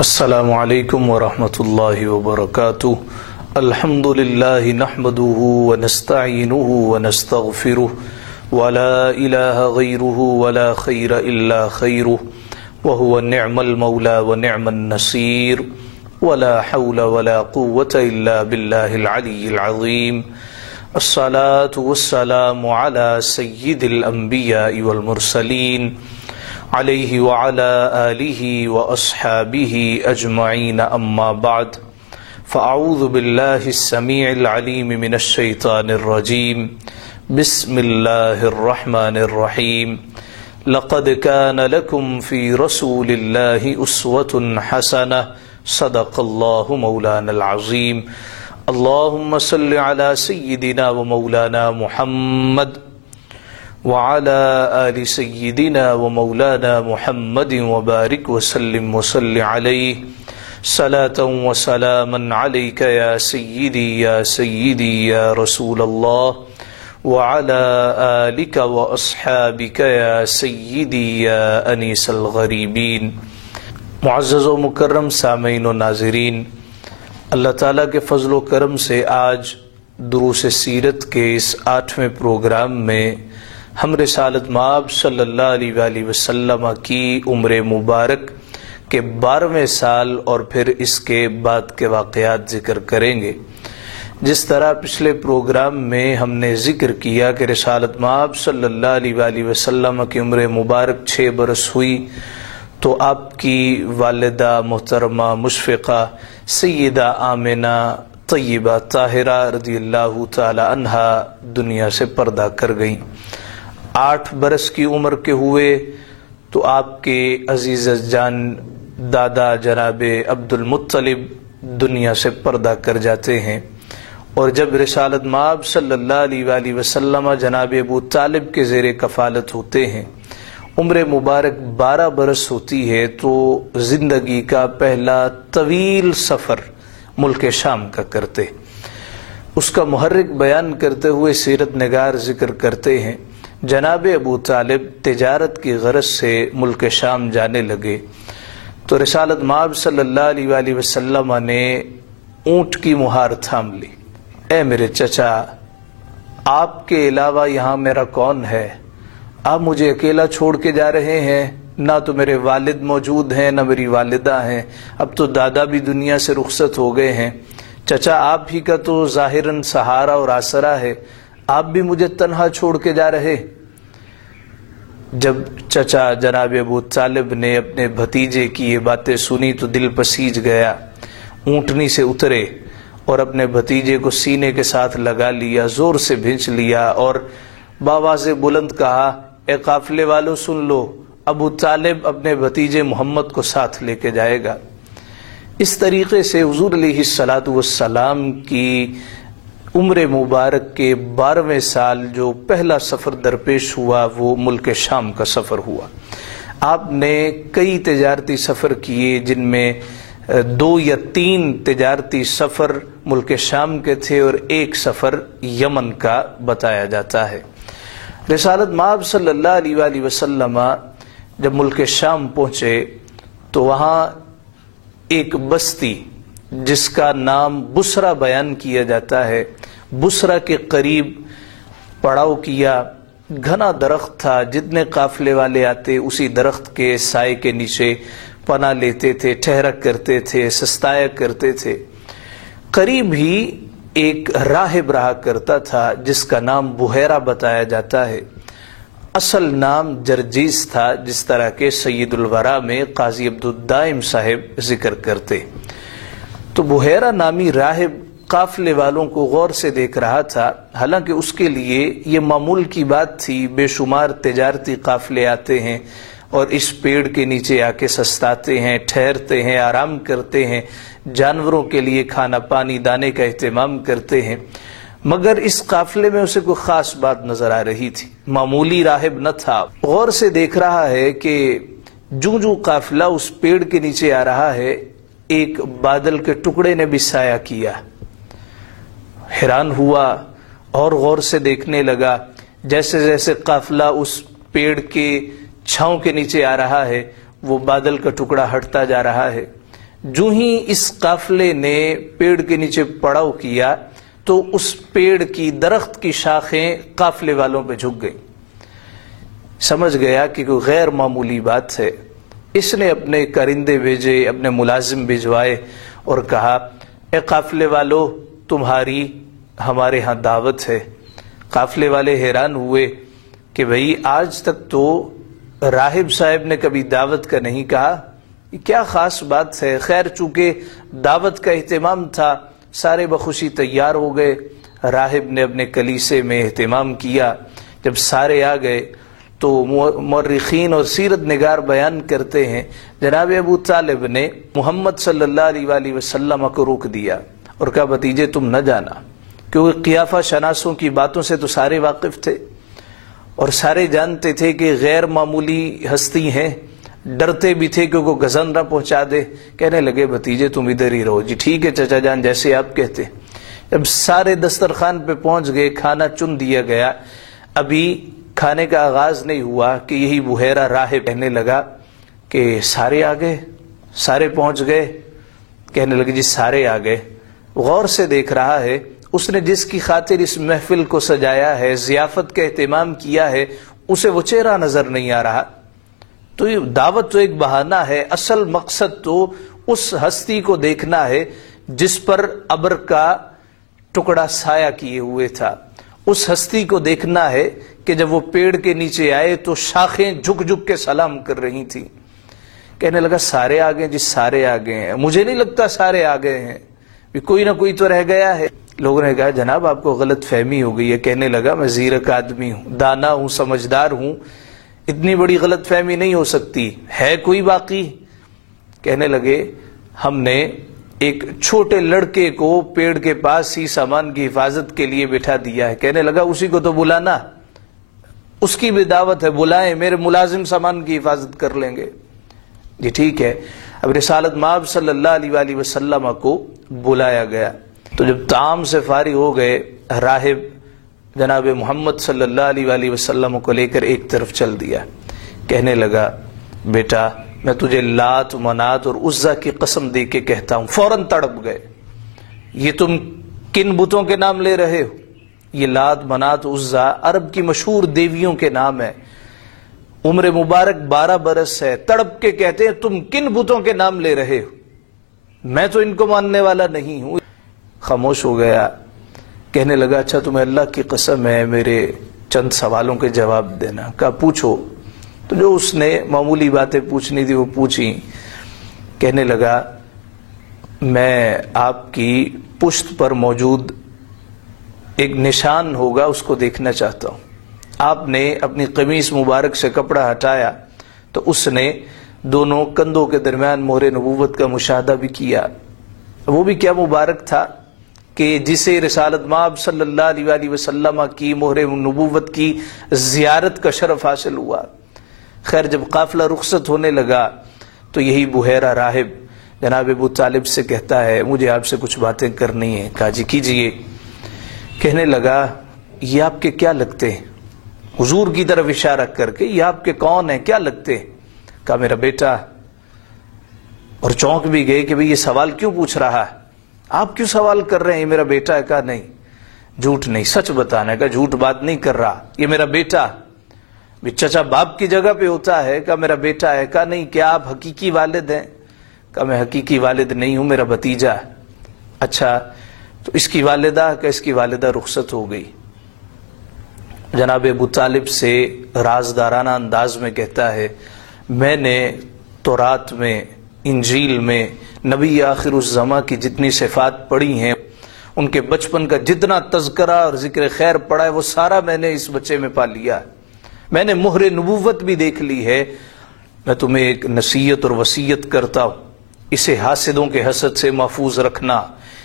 السلام علیکم ورحمۃ اللہ وبرکاتہ۔ الحمد للہ نحمده ونستعینه ونستغفره ولا الہ غیره ولا خیر الا خیره وهو نعم المولى ونعم النصیر ولا حول ولا قوة الا باللہ العلی العظیم۔ الصلاة والسلام على سید الانبیاء والمرسلین علیہ وعلى آلہ واصحابہ اجمعین، اما بعد فاعوذ باللہ السمیع العلیم من الشیطان الرجیم، بسم اللہ الرحمن الرحیم۔ لقد كان لكم في رسول الله أسوة حسنة صدق الله مولانا العظیم۔ اللهم صل على سيدنا ومولانا محمد وعلى آل سيدنا ومولانا محمد وبارك وسلم وصل عليه صلاة وسلاما عليك يا سيدي يا سيدي يا رسول الله وعلى آلك وأصحابك يا سيدي يا أنيس الغريبين۔ معزز و مکرم سامعین و ناظرین، اللہ تعالیٰ کے فضل و کرم سے آج دروس سیرت کے اس 8ویں پروگرام میں ہم رسالت مآب صلی اللہ علیہ وآلہ وسلم کی عمر مبارک کے 12ویں سال اور پھر اس کے بعد کے واقعات ذکر کریں گے۔ جس طرح پچھلے پروگرام میں ہم نے ذکر کیا کہ رسالت مآب صلی اللہ علیہ وآلہ وسلم کی عمر مبارک 6 برس ہوئی تو آپ کی والدہ محترمہ مشفقہ سیدہ آمنہ طیبہ طاہرہ رضی اللہ تعالی عنہا دنیا سے پردہ کر گئیں۔ 8 برس کی عمر کے ہوئے تو آپ کے عزیز جان دادا جناب عبد المطلب دنیا سے پردہ کر جاتے ہیں، اور جب رسالت مآب صلی اللہ علیہ وآلہ وسلم جناب ابو طالب کے زیر کفالت ہوتے ہیں، عمر مبارک 12 برس ہوتی ہے تو زندگی کا پہلا طویل سفر ملک شام کا کرتے۔ اس کا محرک بیان کرتے ہوئے سیرت نگار ذکر کرتے ہیں، جناب ابو طالب تجارت کی غرض سے ملک شام جانے لگے تو رسالت مآب صلی اللہ علیہ وآلہ وسلم نے اونٹ کی مہار تھام لی۔ اے میرے چچا، آپ کے علاوہ یہاں میرا کون ہے؟ آپ مجھے اکیلا چھوڑ کے جا رہے ہیں، نہ تو میرے والد موجود ہیں نہ میری والدہ ہیں، اب تو دادا بھی دنیا سے رخصت ہو گئے ہیں، چچا آپ ہی کا تو ظاہراً سہارا اور آسرا ہے، آپ بھی مجھے تنہا چھوڑ کے جا رہے۔ جب چچا جناب ابو طالب نے اپنے بھتیجے کی یہ باتیں سنی تو دل پسیج گیا، اونٹنی سے اترے اور اپنے بھتیجے کو سینے کے ساتھ لگا لیا، زور سے بھینچ لیا اور بآواز بلند کہا، اے قافلے والو سن لو، ابو طالب اپنے بھتیجے محمد کو ساتھ لے کے جائے گا۔ اس طریقے سے حضور علیہ السلام کی عمر مبارک کے 12ویں سال جو پہلا سفر درپیش ہوا وہ ملک شام کا سفر ہوا۔ آپ نے کئی تجارتی سفر کیے، جن میں 2 یا 3 تجارتی سفر ملک شام کے تھے اور 1 سفر یمن کا بتایا جاتا ہے۔ رسالت مآب صلی اللہ علیہ وآلہ وسلم جب ملک شام پہنچے تو وہاں ایک بستی جس کا نام بصرہ بیان کیا جاتا ہے، بصرہ کے قریب پڑاؤ کیا۔ گھنا درخت تھا، جتنے قافلے والے آتے اسی درخت کے سائے کے نیچے پناہ لیتے تھے، ٹھہرا کرتے تھے، سستایا کرتے تھے۔ قریب ہی ایک راہب رہا کرتا تھا جس کا نام بحیرہ بتایا جاتا ہے، اصل نام جرجیس تھا، جس طرح کے سید الورا میں قاضی عبدالدائم صاحب ذکر کرتے۔ تو بحیرہ نامی راہب قافلے والوں کو غور سے دیکھ رہا تھا، حالانکہ اس کے لیے یہ معمول کی بات تھی، بے شمار تجارتی قافلے آتے ہیں اور اس پیڑ کے نیچے آ کے سستاتے ہیں، ٹھہرتے ہیں، آرام کرتے ہیں، جانوروں کے لیے کھانا پانی دانے کا اہتمام کرتے ہیں، مگر اس قافلے میں اسے کوئی خاص بات نظر آ رہی تھی، معمولی راہب نہ تھا۔ غور سے دیکھ رہا ہے کہ جو قافلہ اس پیڑ کے نیچے آ رہا ہے، ایک بادل کے ٹکڑے نے بھی سایہ کیا۔ حیران ہوا اور غور سے دیکھنے لگا، جیسے جیسے قافلہ اس پیڑ کے چھاؤں کے نیچے آ رہا ہے وہ بادل کا ٹکڑا ہٹتا جا رہا ہے۔ جو ہی اس قافلے نے پیڑ کے نیچے پڑاؤ کیا تو اس پیڑ کی درخت کی شاخیں قافلے والوں پہ جھک گئیں. سمجھ گیا کہ کوئی غیر معمولی بات ہے. اس نے اپنے کرندے بھیجے، اپنے ملازم بھجوائے اور کہا اے قافلے والو تمہاری ہمارے ہاں دعوت ہے. قافلے والے حیران ہوئے کہ بھئی آج تک تو راہب صاحب نے کبھی دعوت کا نہیں کہا، یہ کیا خاص بات ہے. خیر چونکہ دعوت کا اہتمام تھا سارے بخوشی تیار ہو گئے. راہب نے اپنے کلیسے میں اہتمام کیا. جب سارے آ گئے تو مورخین اور سیرت نگار بیان کرتے ہیں جناب ابو طالب نے محمد صلی اللہ علیہ وآلہ وسلم کو روک دیا اور کہا بھتیجے تم نہ جانا، کیونکہ قیافہ شناسوں کی باتوں سے تو سارے واقف تھے اور سارے جانتے تھے کہ غیر معمولی ہستی ہیں. ڈرتے بھی تھے کہ وہ غضب نہ پہنچا دے. کہنے لگے بھتیجے تم ادھر ہی رہو. جی ٹھیک ہے چچا جان جیسے آپ کہتے. جب سارے دسترخوان پہ پہنچ گئے، کھانا چن دیا گیا، ابھی کھانے کا آغاز نہیں ہوا کہ یہی بحیرہ راہب کہنے لگا کہ سارے آ گئے، سارے پہنچ گئے. کہنے لگے جی سارے آ گئے. غور سے دیکھ رہا ہے اس نے جس کی خاطر اس محفل کو سجایا ہے، ضیافت کا اہتمام کیا ہے، اسے وہ چہرہ نظر نہیں آ رہا. تو یہ دعوت تو ایک بہانہ ہے، اصل مقصد تو اس ہستی کو دیکھنا ہے جس پر ابر کا ٹکڑا سایہ کیے ہوئے تھا. اس ہستی کو دیکھنا ہے کہ جب وہ پیڑ کے نیچے آئے تو شاخیں جھک جھک کے سلام کر رہی تھیں. کہنے لگا سارے آ گئے. جی سارے آ گئے ہیں. مجھے نہیں لگتا سارے آ گئے ہیں، کوئی نہ کوئی تو رہ گیا ہے. لوگوں نے کہا جناب آپ کو غلط فہمی ہو گئی ہے. کہنے لگا میں زیرک آدمی ہوں، دانا ہوں، سمجھدار ہوں، اتنی بڑی غلط فہمی نہیں ہو سکتی. ہے کوئی باقی؟ کہنے لگے ہم نے ایک چھوٹے لڑکے کو پیڑ کے پاس ہی سامان کی حفاظت کے لیے بٹھا دیا ہے. کہنے لگا اسی کو تو بلانا، اس کی بھی دعوت ہے، بلائیں، میرے ملازم سامان کی حفاظت کر لیں گے. جی ٹھیک ہے. اب رسالت مآب صلی اللہ علیہ وآلہ وسلم کو بلایا گیا. تو جب طعام سے فارغ ہو گئے، راہب جناب محمد صلی اللہ علیہ وآلہ وسلم کو لے کر ایک طرف چل دیا. کہنے لگا بیٹا میں تجھے لات، منات اور عزا کی قسم دے کے کہتا ہوں. فوراً تڑپ گئے. یہ تم کن بتوں کے نام لے رہے ہو؟ یہ لات، منات، عزا عرب کی مشہور دیویوں کے نام ہے. عمر مبارک 12 برس ہے. تڑپ کے کہتے ہیں تم کن بتوں کے نام لے رہے ہو؟ میں تو ان کو ماننے والا نہیں ہوں. خاموش ہو گیا. کہنے لگا اچھا تمہیں اللہ کی قسم ہے میرے چند سوالوں کے جواب دینا. کہا پوچھو. تو جو اس نے معمولی باتیں پوچھنی تھی وہ پوچھی. کہنے لگا میں آپ کی پشت پر موجود ایک نشان ہوگا اس کو دیکھنا چاہتا ہوں. آپ نے اپنی قمیص مبارک سے کپڑا ہٹایا تو اس نے دونوں کندھوں کے درمیان مہر نبوت کا مشاہدہ بھی کیا. وہ بھی کیا مبارک تھا کہ جسے رسالت مآب صلی اللہ علیہ وآلہ وسلم کی مہر نبوت کی زیارت کا شرف حاصل ہوا. خیر جب قافلہ رخصت ہونے لگا تو یہی بحیرہ راہب جناب ابو طالب سے کہتا ہے مجھے آپ سے کچھ باتیں کرنی ہیں. کہا جی کیجئے. کہنے لگا یہ آپ کے کیا لگتے ہیں؟ حضور کی طرف اشارہ کر کے یہ آپ کے کون ہیں، کیا لگتے ہیں؟ کہا میرا بیٹا. اور چونک بھی گئے کہ بھئی یہ سوال کیوں پوچھ رہا ہے، آپ کیوں سوال کر رہے ہیں؟ یہ میرا بیٹا ہے. کہا نہیں جھوٹ نہیں، سچ بتانا ہے. کہا جھوٹ بات نہیں کر رہا، یہ میرا بیٹا. چچا باپ کی جگہ پہ ہوتا ہے. کہا میرا بیٹا ہے. کہا نہیں کیا آپ حقیقی والد ہیں؟ کہا میں حقیقی والد نہیں ہوں، میرا بھتیجا ہے. اچھا تو اس کی والدہ؟ کہ اس کی والدہ رخصت ہو گئی. جناب ابو طالب سے رازدارانہ انداز میں کہتا ہے میں نے تورات میں، انجیل میں نبی آخر الزماں کی جتنی صفات پڑھی ہیں، ان کے بچپن کا جتنا تذکرہ اور ذکر خیر پڑھا ہے وہ سارا میں نے اس بچے میں پا لیا. میں نے مہر نبوت بھی دیکھ لی ہے. میں تمہیں ایک نصیحت اور وصیت کرتا ہوں، اسے حاسدوں کے حسد سے محفوظ رکھنا،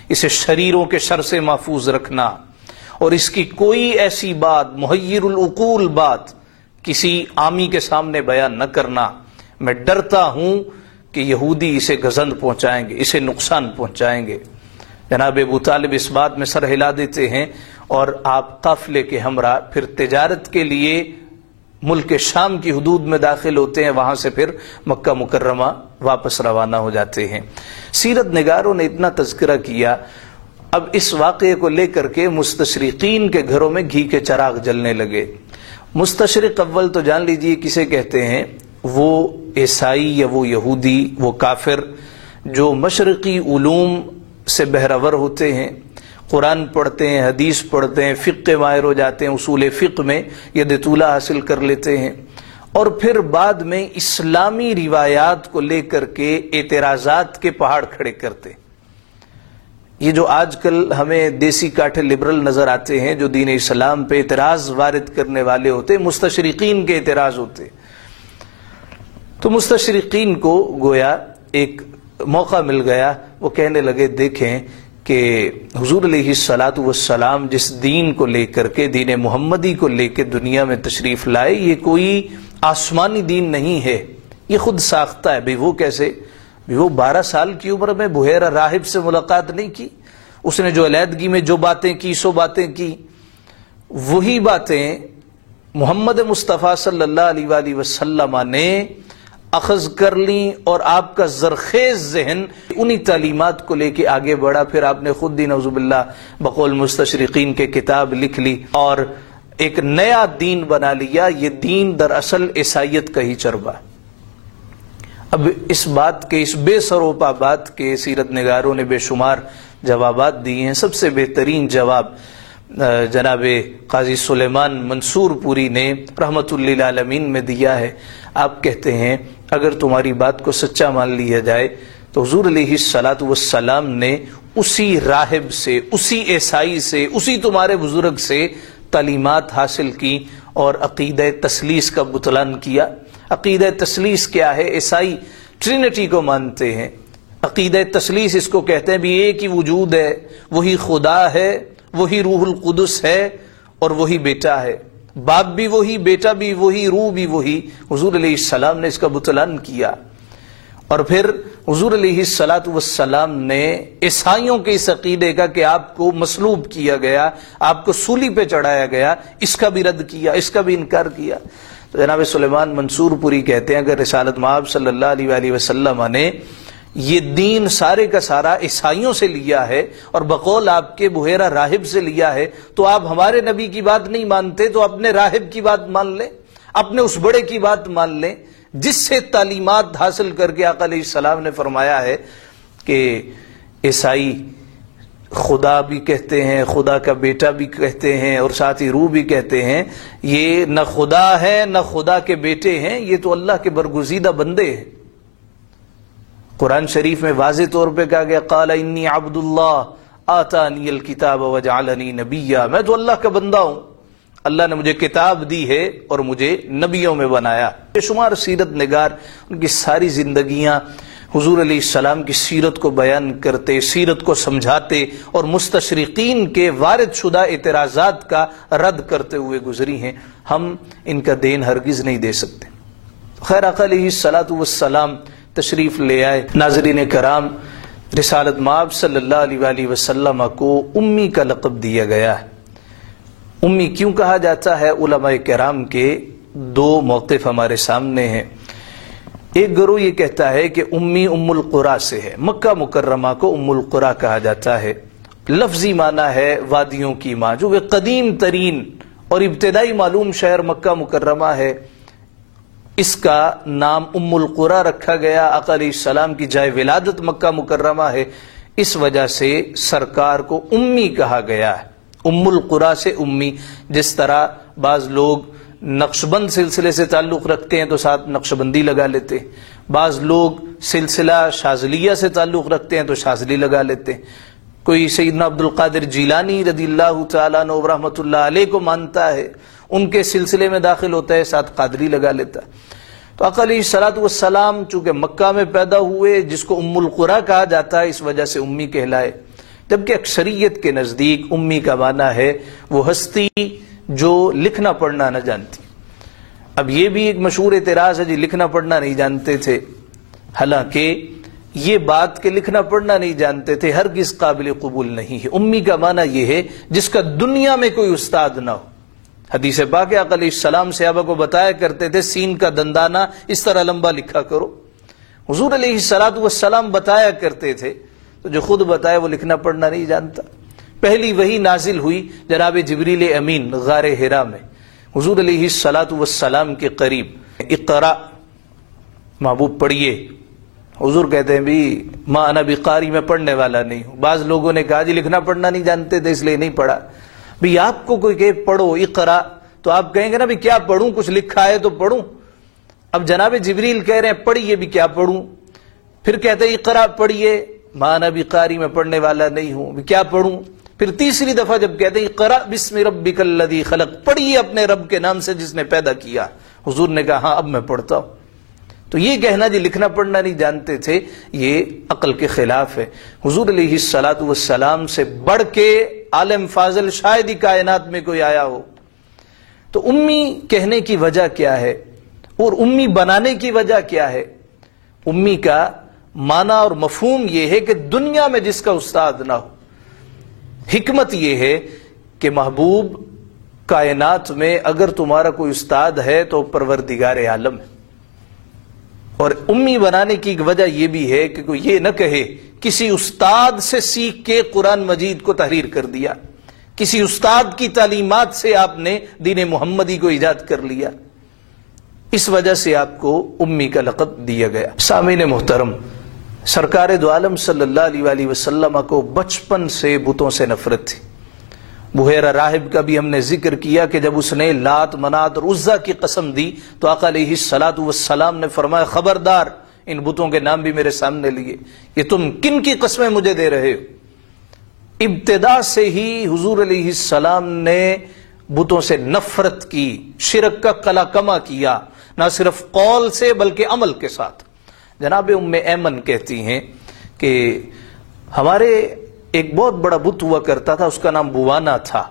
اسے شریروں کے شر سے محفوظ رکھنا، اور اس کی کوئی ایسی بات، محیر العقول بات کسی عامی کے سامنے بیان نہ کرنا. میں ڈرتا ہوں کہ یہودی اسے گزند پہنچائیں گے، اسے نقصان پہنچائیں گے. جناب ابو طالب اس بات میں سر ہلا دیتے ہیں اور آپ قافلے کے ہمراہ پھر تجارت کے لیے ملک شام کی حدود میں داخل ہوتے ہیں. وہاں سے پھر مکہ مکرمہ واپس روانہ ہو جاتے ہیں۔ سیرت نگاروں نے اتنا تذکرہ کیا، اب اس واقعے کو لے کر کے مستشرقین کے گھروں میں گھی کے چراغ جلنے لگے۔ مستشرق اول تو جان لیجئے کسے کہتے ہیں، وہ عیسائی یا وہ یہودی، وہ کافر جو مشرقی علوم سے بہرور ہوتے ہیں، قرآن پڑھتے ہیں، حدیث پڑھتے ہیں، فقہ کے ماہر ہو جاتے ہیں، اصول فقہ میں ید طولہ حاصل کر لیتے ہیں، اور پھر بعد میں اسلامی روایات کو لے کر کے اعتراضات کے پہاڑ کھڑے کرتے۔ یہ جو آج کل ہمیں دیسی کاٹھے لبرل نظر آتے ہیں جو دین اسلام پہ اعتراض وارد کرنے والے ہوتے، مستشرقین کے اعتراض ہوتے۔ تو مستشرقین کو گویا ایک موقع مل گیا، وہ کہنے لگے دیکھیں کہ حضور علیہ الصلوۃ والسلام جس دین کو لے کر کے، دین محمدی کو لے کے دنیا میں تشریف لائے، یہ کوئی آسمانی دین نہیں ہے، یہ خود ساختہ ہے۔ بھئی وہ کیسے؟ وہ 12 سال کی عمر میں بحیرہ راہب سے ملاقات نہیں کی، اس نے جو علیحدگی میں جو باتیں کی، سو باتیں کی، وہی باتیں محمد مصطفیٰ صلی اللہ علیہ وآلہ وسلم نے اخذ کر لیں، اور آپ کا زرخیز ذہن انہی تعلیمات کو لے کے آگے بڑھا۔ پھر آپ نے خود نعوذ باللہ بقول مستشرقین کے کتاب لکھ لی اور ایک نیا دین بنا لیا۔ یہ دین دراصل عیسائیت کا ہی چربہ۔ اب اس بات کے، اس بے سروپا بات کے سیرت نگاروں نے بے شمار جوابات دیے ہیں۔ سب سے بہترین جواب جناب قاضی سلیمان منصور پوری نے رحمت للعالمین میں دیا ہے۔ آپ کہتے ہیں اگر تمہاری بات کو سچا مان لیا جائے تو حضور علیہ الصلوۃ والسلام نے اسی راہب سے، اسی عیسائی سے، اسی تمہارے بزرگ سے تعلیمات حاصل کی اور عقیدہ تثلیث کا بطلان کیا۔ عقیدہ تثلیث کیا ہے؟ عیسائی ٹرینٹی کو مانتے ہیں۔ عقیدہ تثلیث اس کو کہتے ہیں بھی ایک ہی وجود ہے، وہی خدا ہے، وہی روح القدس ہے اور وہی بیٹا ہے، باپ بھی وہی، بیٹا بھی وہی، روح بھی وہی۔ حضور علیہ السلام نے اس کا بطلان کیا، اور پھر حضور علیہ الصلوۃ والسلام نے عیسائیوں کے اس عقیدے کا کہ آپ کو مصلوب کیا گیا، آپ کو سولی پہ چڑھایا گیا، اس کا بھی رد کیا، اس کا بھی انکار کیا۔ تو جناب سلیمان منصور پوری کہتے ہیں اگر رسالت مآب صلی اللہ علیہ وآلہ وسلم نے یہ دین سارے کا سارا عیسائیوں سے لیا ہے اور بقول آپ کے بحیرہ راہب سے لیا ہے، تو آپ ہمارے نبی کی بات نہیں مانتے تو اپنے راہب کی بات مان لیں، اپنے اس بڑے کی بات مان لیں جس سے تعلیمات حاصل کر کے آقا علیہ السلام نے فرمایا ہے کہ عیسائی خدا بھی کہتے ہیں، خدا کا بیٹا بھی کہتے ہیں، اور ساتھ ہی روح بھی کہتے ہیں۔ یہ نہ خدا ہے نہ خدا کے بیٹے ہیں، یہ تو اللہ کے برگزیدہ بندے ہیں۔ قرآن شریف میں واضح طور پہ کہا گیا قال انی عبد اللہ آتانی الکتاب وجعلنی نبیا، میں تو اللہ کا بندہ ہوں، اللہ نے مجھے کتاب دی ہے اور مجھے نبیوں میں بنایا۔ بے شمار سیرت نگار ان کی ساری زندگیاں حضور علیہ السلام کی سیرت کو بیان کرتے، سیرت کو سمجھاتے اور مستشرقین کے وارد شدہ اعتراضات کا رد کرتے ہوئے گزری ہیں۔ ہم ان کا دین ہرگز نہیں دے سکتے۔ خیر آقا علیہ الصلوۃ والسلام تشریف لے آئے۔ ناظرین کرام، رسالت مآب صلی اللہ علیہ وآلہ وسلم کو امی کا لقب دیا گیا ہے۔ امی کیوں کہا جاتا ہے؟ علماء کرام کے دو موقف ہمارے سامنے ہیں۔ ایک گروہ یہ کہتا ہے کہ امی ام القریٰ سے ہے، مکہ مکرمہ کو ام القریٰ کہا جاتا ہے، لفظی معنی ہے وادیوں کی ماں، جو کہ قدیم ترین اور ابتدائی معلوم شہر مکہ مکرمہ ہے، اس کا نام ام القریٰ رکھا گیا۔ آقا علیہ السلام کی جائے ولادت مکہ مکرمہ ہے، اس وجہ سے سرکار کو امی کہا گیا ہے، ام القریٰ سے امی۔ جس طرح بعض لوگ نقشبند سلسلے سے تعلق رکھتے ہیں تو ساتھ نقشبندی لگا لیتے ہیں، بعض لوگ سلسلہ شاذلیہ سے تعلق رکھتے ہیں تو شاذلی لگا لیتے ہیں، کوئی سیدنا عبد القادر جیلانی رضی اللہ تعالیٰ عنہ رحمۃ اللہ علیہ کو مانتا ہے، ان کے سلسلے میں داخل ہوتا ہے، ساتھ قادری لگا لیتا ہے۔ تو آقا علیہ الصلوۃ والسلام چونکہ مکہ میں پیدا ہوئے، جس کو ام القریٰ کہا جاتا ہے، اس وجہ سے امی کہلائے، جبکہ اکثریت کے نزدیک امی کا معنی ہے وہ ہستی جو لکھنا پڑھنا نہ جانتی۔ اب یہ بھی ایک مشہور اعتراض ہے جی لکھنا پڑھنا نہیں جانتے تھے، حالانکہ یہ بات کہ لکھنا پڑھنا نہیں جانتے تھے ہرگز قابل قبول نہیں ہے۔ امی کا معنی یہ ہے جس کا دنیا میں کوئی استاد نہ ہو۔ حدیث پاک آقا علیہ السلام صحابہ کو بتایا کرتے تھے سین کا دندانہ اس طرح لمبا لکھا کرو، حضور علیہ السلام بتایا کرتے تھے، تو جو خود بتایا وہ لکھنا پڑھنا نہیں جانتا۔ پہلی وحی نازل ہوئی جناب جبریل امین غار حرا میں حضور علیہ السلام کے قریب، اقرا محبوب پڑھیے۔ حضور کہتے ہیں بھی ما انا بقاری، میں پڑھنے والا نہیں ہوں۔ بعض لوگوں نے کہا جی لکھنا پڑھنا نہیں جانتے تھے اس لیے نہیں پڑھا۔ بھی آپ کو کوئی کہے پڑھو اقرا تو آپ کہیں گے نا بھی کیا پڑھوں، کچھ لکھا ہے تو پڑھوں۔ اب جناب جبریل کہہ رہے ہیں پڑھیے، بھی کیا پڑھوں؟ پھر کہتے ہیں اقرا پڑھیے، ما انا بقاری، میں پڑھنے والا نہیں ہوں، بھی کیا پڑھوں؟ پھر تیسری دفعہ جب کہتے ہیں اقرا بسم ربک الذی خلق، پڑھیے اپنے رب کے نام سے جس نے پیدا کیا۔ حضور نے کہا ہاں اب میں پڑھتا ہوں۔ تو یہ کہنا جی لکھنا پڑھنا نہیں جانتے تھے، یہ عقل کے خلاف ہے۔ حضور علیہ السلام سے بڑھ کے عالم فاضل شاید ہی کائنات میں کوئی آیا ہو۔ تو امی کہنے کی وجہ کیا ہے اور امی بنانے کی وجہ کیا ہے؟ امی کا معنی اور مفہوم یہ ہے کہ دنیا میں جس کا استاد نہ ہو۔ حکمت یہ ہے کہ محبوب کائنات میں اگر تمہارا کوئی استاد ہے تو پروردگار عالم ہے۔ اور امی بنانے کی وجہ یہ بھی ہے کہ کوئی یہ نہ کہے کسی استاد سے سیکھ کے قرآن مجید کو تحریر کر دیا، کسی استاد کی تعلیمات سے آپ نے دین محمدی کو ایجاد کر لیا، اس وجہ سے آپ کو امی کا لقب دیا گیا۔ سامعین محترم، سرکار دو عالم صلی اللہ علیہ وآلہ وسلم کو بچپن سے بتوں سے نفرت تھی۔ بحیرہ راہب کا بھی ہم نے ذکر کیا کہ جب اس نے لات منات اور عزا کی قسم دی تو آقا علیہ السلام نے فرمایا خبردار، ان بتوں کے نام بھی میرے سامنے لیے، یہ تم کن کی قسمیں مجھے دے رہے ہو؟ ابتدا سے ہی حضور علیہ السلام نے بتوں سے نفرت کی، شرک کا قلع کما کیا، نہ صرف قول سے بلکہ عمل کے ساتھ۔ جناب ام ایمن کہتی ہیں کہ ہمارے ایک بہت بڑا بت ہوا کرتا تھا، اس کا نام بوانا تھا۔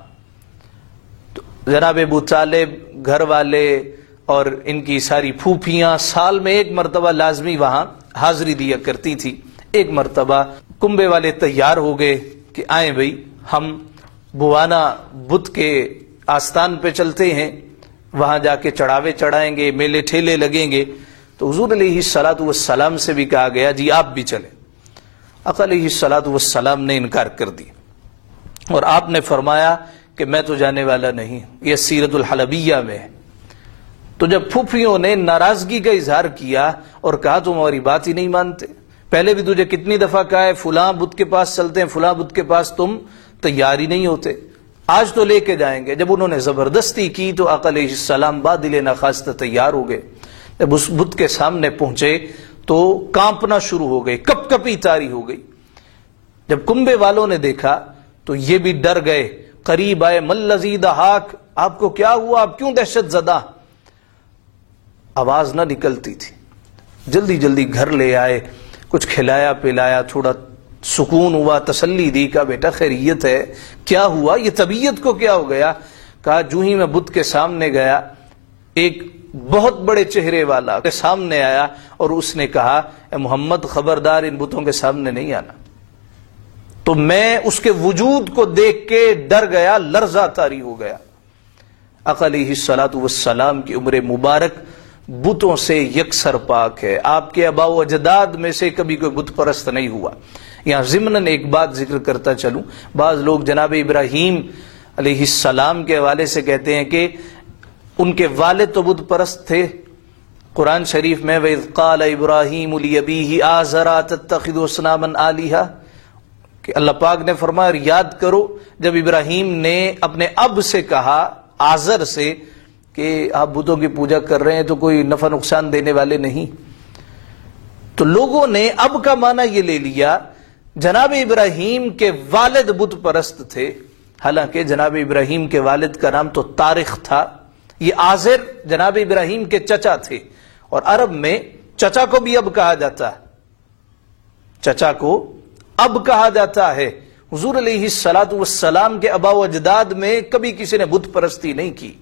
تو جناب ابو طالب، گھر والے اور ان کی ساری پھوپھیاں سال میں ایک مرتبہ لازمی وہاں حاضری دیا کرتی تھی۔ ایک مرتبہ کنبے والے تیار ہو گئے کہ آئیں بھئی ہم بوانا بت کے آستان پہ چلتے ہیں، وہاں جا کے چڑھاوے چڑھائیں گے، میلے ٹھیلے لگیں گے۔ تو حضور علیہ السلام سے بھی کہا گیا جی آپ بھی چلیں۔ آقا علیہ السلام نے انکار کر دیا اور آپ نے فرمایا کہ میں تو جانے والا نہیں ہوں، یہ سیرت الحلبیہ میں ہے۔ تو جب پھوپھیوں نے ناراضگی کا اظہار کیا اور کہا تم ہماری بات ہی نہیں مانتے، پہلے بھی تجھے کتنی دفعہ کہا ہے فلاں بت کے پاس چلتے ہیں، فلاں بت کے پاس، تم تیار ہی نہیں ہوتے، آج تو لے کے جائیں گے۔ جب انہوں نے زبردستی کی تو آقا علیہ السلام بادل نخواستہ تیار ہو گئے۔ جب اس بت کے سامنے پہنچے تو کانپنا شروع ہو گئی، کپ کپی طاری ہو گئی۔ جب کنبے والوں نے دیکھا تو یہ بھی ڈر گئے، قریب آئے، مل لذیذ ہاک، آپ کو کیا ہوا، آپ کیوں دہشت زدہ؟ آواز نہ نکلتی تھی۔ جلدی جلدی گھر لے آئے، کچھ کھلایا پلایا، تھوڑا سکون ہوا، تسلی دی، کہا بیٹا خیریت ہے، کیا ہوا، یہ طبیعت کو کیا ہو گیا؟ کہا جو ہی میں بت کے سامنے گیا ایک بہت بڑے چہرے والا کے سامنے آیا اور اس نے کہا اے محمد خبردار ان بتوں کے سامنے نہیں آنا۔ تو میں اس کے وجود کو دیکھ کے ڈر گیا، لرزہ طاری ہو گیا۔ آقا علیہ السلام کی عمر مبارک بتوں سے یکسر پاک ہے، آپ کے آباء و اجداد میں سے کبھی کوئی بت پرست نہیں ہوا۔ یہاں ضمناً ایک بات ذکر کرتا چلوں، بعض لوگ جناب ابراہیم علیہ السلام کے حوالے سے کہتے ہیں کہ ان کے والد تو بت پرست تھے۔ قرآن شریف میں وَإِذْ قَالَ إِبْرَاهِيمُ لِأَبِيهِ آزَرَ تَتَّخِذُ أَصْنَامًا آلِهَةً کہ اللہ پاک نے فرمایا، اور یاد کرو جب ابراہیم نے اپنے اب سے کہا، آزر سے، کہ آپ بتوں کی پوجا کر رہے ہیں تو کوئی نفع نقصان دینے والے نہیں۔ تو لوگوں نے اب کا معنی یہ لے لیا جناب ابراہیم کے والد بت پرست تھے، حالانکہ جناب ابراہیم کے والد کا نام تو طارق تھا۔ یہ آزر جناب ابراہیم کے چچا تھے، اور عرب میں چچا کو بھی اب کہا جاتا ہے، چچا کو اب کہا جاتا ہے۔ حضور علیہ السلام کے آباء و اجداد میں کبھی کسی نے بت پرستی نہیں کی۔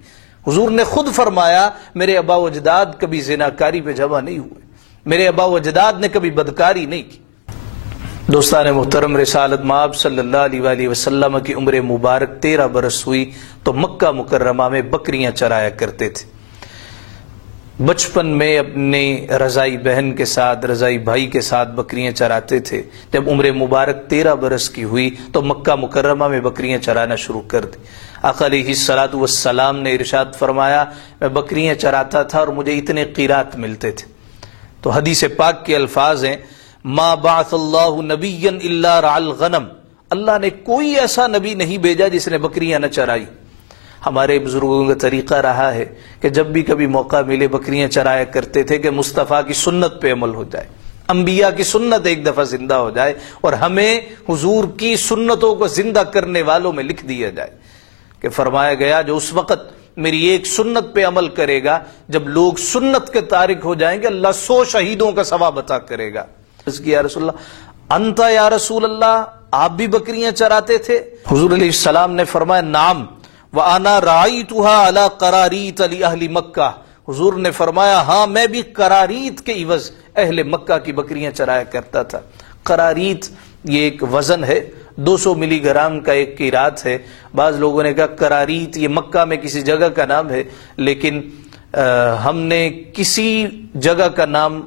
حضور نے خود فرمایا میرے آباء و اجداد کبھی زناکاری پہ جمع نہیں ہوئے، میرے آباء و اجداد نے کبھی بدکاری نہیں کی۔ دوستان محترم، رسالت مآب صلی اللہ علیہ وآلہ وسلم کی عمر مبارک 13 برس ہوئی تو مکہ مکرمہ میں بکریاں چرایا کرتے تھے۔ بچپن میں اپنے رضائی بہن کے ساتھ، رضائی بھائی کے ساتھ بکریاں چراتے تھے۔ جب عمر مبارک 13 برس کی ہوئی تو مکہ مکرمہ میں بکریاں چرانا شروع کر دی۔ آقا علیہ الصلوۃ والسلام نے ارشاد فرمایا میں بکریاں چراتا تھا اور مجھے اتنے قیرات ملتے تھے۔ تو حدیث پاک کے الفاظ ہیں ما بعث اللہ نبیا الا رعى الغنم، اللہ نے کوئی ایسا نبی نہیں بھیجا جس نے بکریاں نہ چرائی۔ ہمارے بزرگوں کا طریقہ رہا ہے کہ جب بھی کبھی موقع ملے بکریاں چرایا کرتے تھے کہ مصطفیٰ کی سنت پہ عمل ہو جائے، انبیاء کی سنت ایک دفعہ زندہ ہو جائے اور ہمیں حضور کی سنتوں کو زندہ کرنے والوں میں لکھ دیا جائے کہ فرمایا گیا جو اس وقت میری ایک سنت پہ عمل کرے گا، جب لوگ سنت کے تارک ہو جائیں گے اللہ 100 شہیدوں کا ثواب عطا کرے گا۔ اس کی یا رسول اللہ انت یا رسول اللہ، آپ بھی بکریاں چراتے تھے؟ حضور علیہ السلام نے فرمایا نعم وَأَنَا رَعَيْتُهَا عَلَى قَرَارِيطَ لِأَهْلِ مَكَّةِ، حضور نے فرمایا ہاں میں بھی قراریت کے عوض اہل مکہ کی بکریاں چرایا کرتا تھا۔ قراریت یہ ایک وزن ہے، 200 ملی گرام کا ایک قیرات ہے۔ بعض لوگوں نے کہا قراریت یہ مکہ میں کسی جگہ کا نام ہے، لیکن ہم نے کسی جگہ کا نام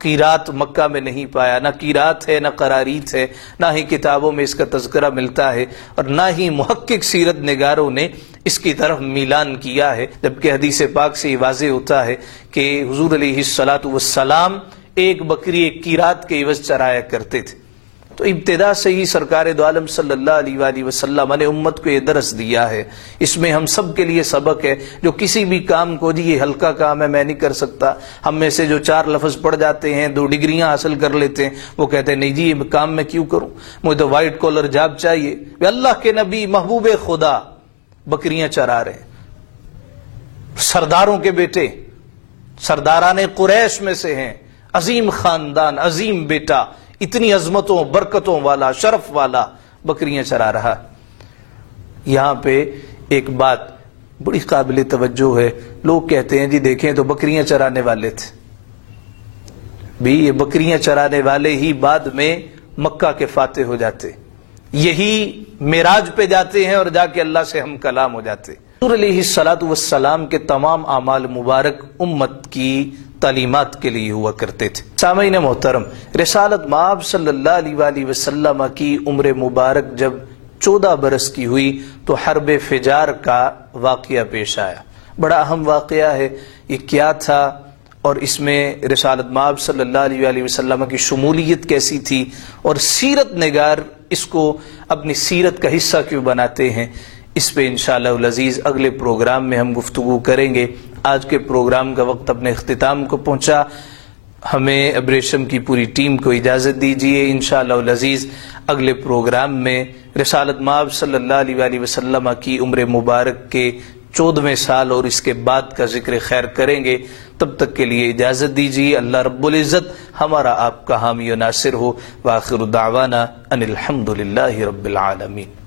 قیرات مکہ میں نہیں پایا، نہ قیرات ہے نہ قراریت ہے، نہ ہی کتابوں میں اس کا تذکرہ ملتا ہے اور نہ ہی محقق سیرت نگاروں نے اس کی طرف میلان کیا ہے، جبکہ حدیث پاک سے یہ واضح ہوتا ہے کہ حضور علیہ الصلوۃ والسلام ایک بکری ایک قیرات کے عوض چرایا کرتے تھے۔ تو ابتدا سے ہی سرکار دو عالم صلی اللہ علیہ وآلہ وسلم نے امت کو یہ درس دیا ہے۔ اس میں ہم سب کے لیے سبق ہے، جو کسی بھی کام کو جی یہ ہلکا کام ہے میں نہیں کر سکتا، ہم میں سے جو 4 لفظ پڑھ جاتے ہیں 2 ڈگریاں حاصل کر لیتے ہیں، وہ کہتے ہیں نہیں جی یہ کام میں کیوں کروں، مجھے تو وائٹ کالر جاب چاہیے۔ اللہ کے نبی محبوب خدا بکریاں چرا رہے ہیں، سرداروں کے بیٹے، سرداران قریش میں سے ہیں، عظیم خاندان، عظیم بیٹا، اتنی عظمتوں برکتوں والا شرف والا بکریاں چرا رہا۔ یہاں پہ ایک بات بڑی قابل توجہ ہے، لوگ کہتے ہیں جی دیکھیں تو بکریاں چرانے والے تھے، بھی یہ بکریاں چرانے والے ہی بعد میں مکہ کے فاتح ہو جاتے، یہی معراج پہ جاتے ہیں اور جا کے اللہ سے ہم کلام ہو جاتے۔ حضور علیہ الصلوۃ والسلام کے تمام اعمال مبارک امت کی تعلیمات کے لیے ہوا کرتے تھے۔ سامعین محترم، رسالت مآب صلی اللہ علیہ وآلہ وسلم کی عمر مبارک جب 14 برس کی ہوئی تو حرب فجار کا واقعہ پیش آیا۔ بڑا اہم واقعہ ہے، یہ کیا تھا اور اس میں رسالت مآب صلی اللہ علیہ وآلہ وسلم کی شمولیت کیسی تھی اور سیرت نگار اس کو اپنی سیرت کا حصہ کیوں بناتے ہیں، اس پہ انشاءاللہ العزیز اگلے پروگرام میں ہم گفتگو کریں گے۔ آج کے پروگرام کا وقت اپنے اختتام کو پہنچا، ہمیں ابریشم کی پوری ٹیم کو اجازت دیجیے، انشاءاللہ العزیز اگلے پروگرام میں رسالت مآب صلی اللہ علیہ وآلہ وسلم کی عمر مبارک کے 14ویں سال اور اس کے بعد کا ذکر خیر کریں گے۔ تب تک کے لیے اجازت دیجیے، اللہ رب العزت ہمارا آپ کا حامی و ناصر ہو، وآخر دعوانا ان الحمد للہ رب العالمین۔